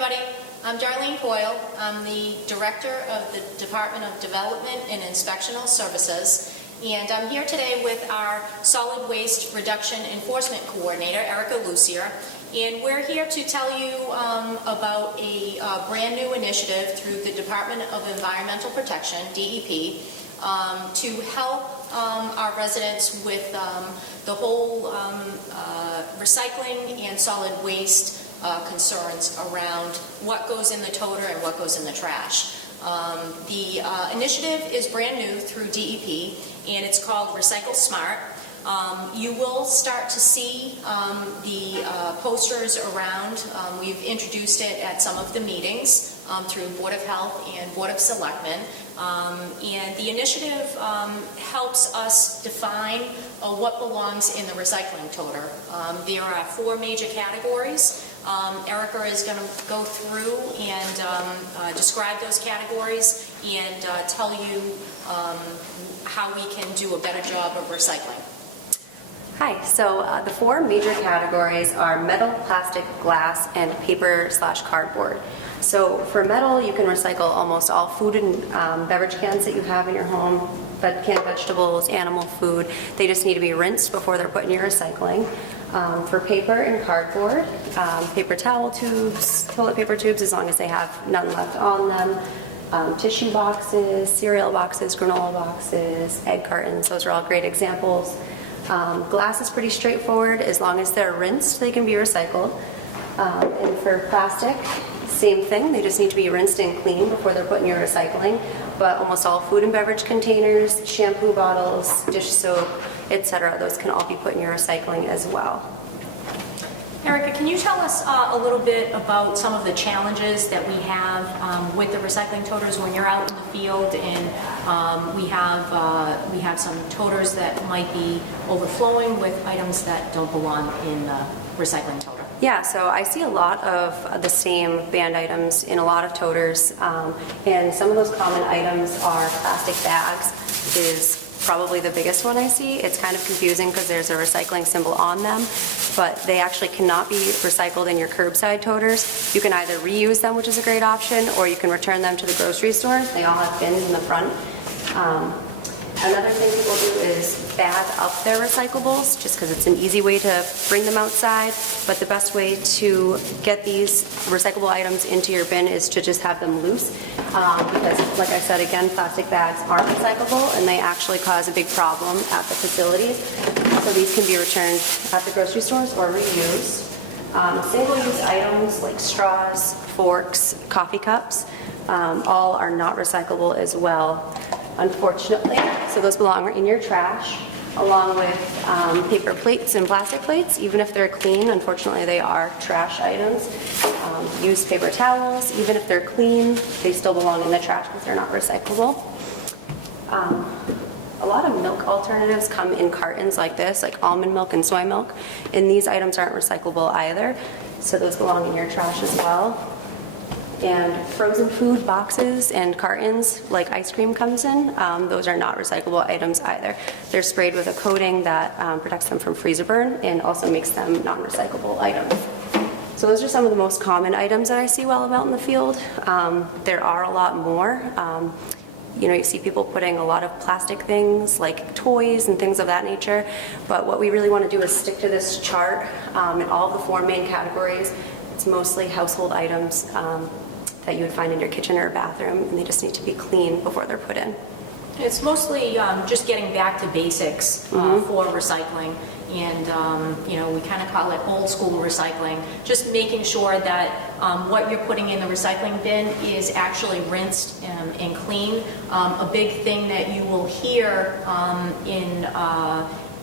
everybody. I'm Darlene Coyle. I'm the Director of the Department of Development and Inspectional Services, and I'm here today with our Solid Waste Reduction Enforcement Coordinator, Erica Lucier, and we're here to tell you about a brand new initiative through the Department of Environmental Protection, DEP, to help our residents with the whole recycling and solid waste concerns around what goes in the toter and what goes in the trash. The initiative is brand new through DEP, and it's called Recycle Smart. You will start to see the posters around. We've introduced it at some of the meetings through Board of Health and Board of Selectmen. And the initiative helps us define what belongs in the recycling toter. There are 4 major categories. Erica is going to go through and describe those categories and tell you how we can do a better job of recycling. Hi, so the 4 major categories are metal, plastic, glass, and paper/cardboard. So for metal, you can recycle almost all food and beverage cans that you have in your home, canned vegetables, animal food. They just need to be rinsed before they're put in your recycling. For paper and cardboard, paper towel tubes, toilet paper tubes, as long as they have none left on them, tissue boxes, cereal boxes, granola boxes, egg cartons, those are all great examples. Glass is pretty straightforward. As long as they're rinsed, they can be recycled. And for plastic, same thing. They just need to be rinsed and cleaned before they're put in your recycling. But almost all food and beverage containers, shampoo bottles, dish soap, etc., those can all be put in your recycling as well. Erica, can you tell us a little bit about some of the challenges that we have with the recycling toters when you're out in the field, and we have some toters that might be overflowing with items that don't belong in the recycling toter? Yeah, so I see a lot of the same banned items in a lot of toters, and some of those common items are plastic bags is probably the biggest one I see. It's kind of confusing because there's a recycling symbol on them, but they actually cannot be recycled in your curbside toters. You can either reuse them, which is a great option, or you can return them to the grocery store. They all have bins in the front. Another thing people do is bag up their recyclables, just because it's an easy way to bring them outside. But the best way to get these recyclable items into your bin is to just have them loose. Because, like I said, again, plastic bags aren't recyclable, and they actually cause a big problem at the facilities. So these can be returned at the grocery stores or reused. Single-use items like straws, forks, coffee cups, all are not recyclable as well, unfortunately. So those belong in your trash, along with paper plates and plastic plates. Even if they're clean, unfortunately they are trash items. Used paper towels, even if they're clean, they still belong in the trash because they're not recyclable. A lot of milk alternatives come in cartons like this, like almond milk and soy milk, and these items aren't recyclable either, so those belong in your trash as well. And frozen food boxes and cartons, like ice cream comes in, those are not recyclable items either. They're sprayed with a coating that protects them from freezer burn and also makes them non-recyclable items. So those are some of the most common items that I see while I'm out in the field. There are a lot more. You see people putting a lot of plastic things like toys and things of that nature, but what we really want to do is stick to this chart in all of the 4 main categories. It's mostly household items that you would find in your kitchen or bathroom, and they just need to be clean before they're put in. It's mostly just getting back to basics for recycling, and we kind of call it old school recycling. Just making sure that what you're putting in the recycling bin is actually rinsed and clean. A big thing that you will hear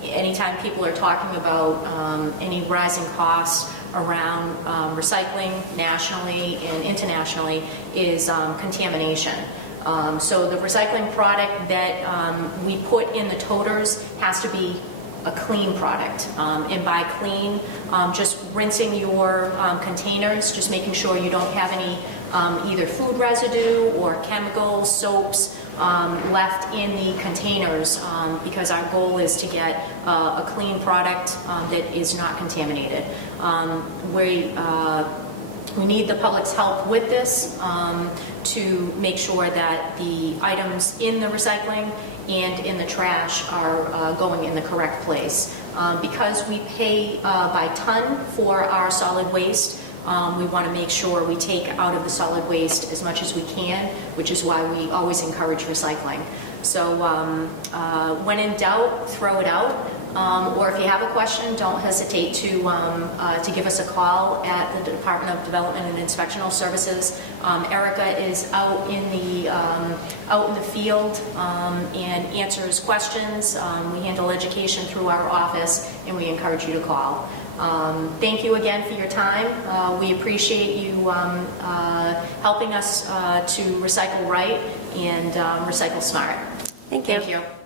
anytime people are talking about any rising costs around recycling nationally and internationally is contamination. So the recycling product that we put in the toters has to be a clean product. And by clean, just rinsing your containers, just making sure you don't have any either food residue or chemicals, soaps, left in the containers, because our goal is to get a clean product that is not contaminated. We need the public's help with this to make sure that the items in the recycling and in the trash are going in the correct place. Because we pay by ton for our solid waste, we want to make sure we take out of the solid waste as much as we can, which is why we always encourage recycling. So when in doubt, throw it out. Or if you have a question, don't hesitate to give us a call at the Department of Development and Inspectional Services. Erica is out in the field and answers questions. We handle education through our office, and we encourage you to call. Thank you again for your time. We appreciate you helping us to recycle right and recycle smart. Thank you. Thank you.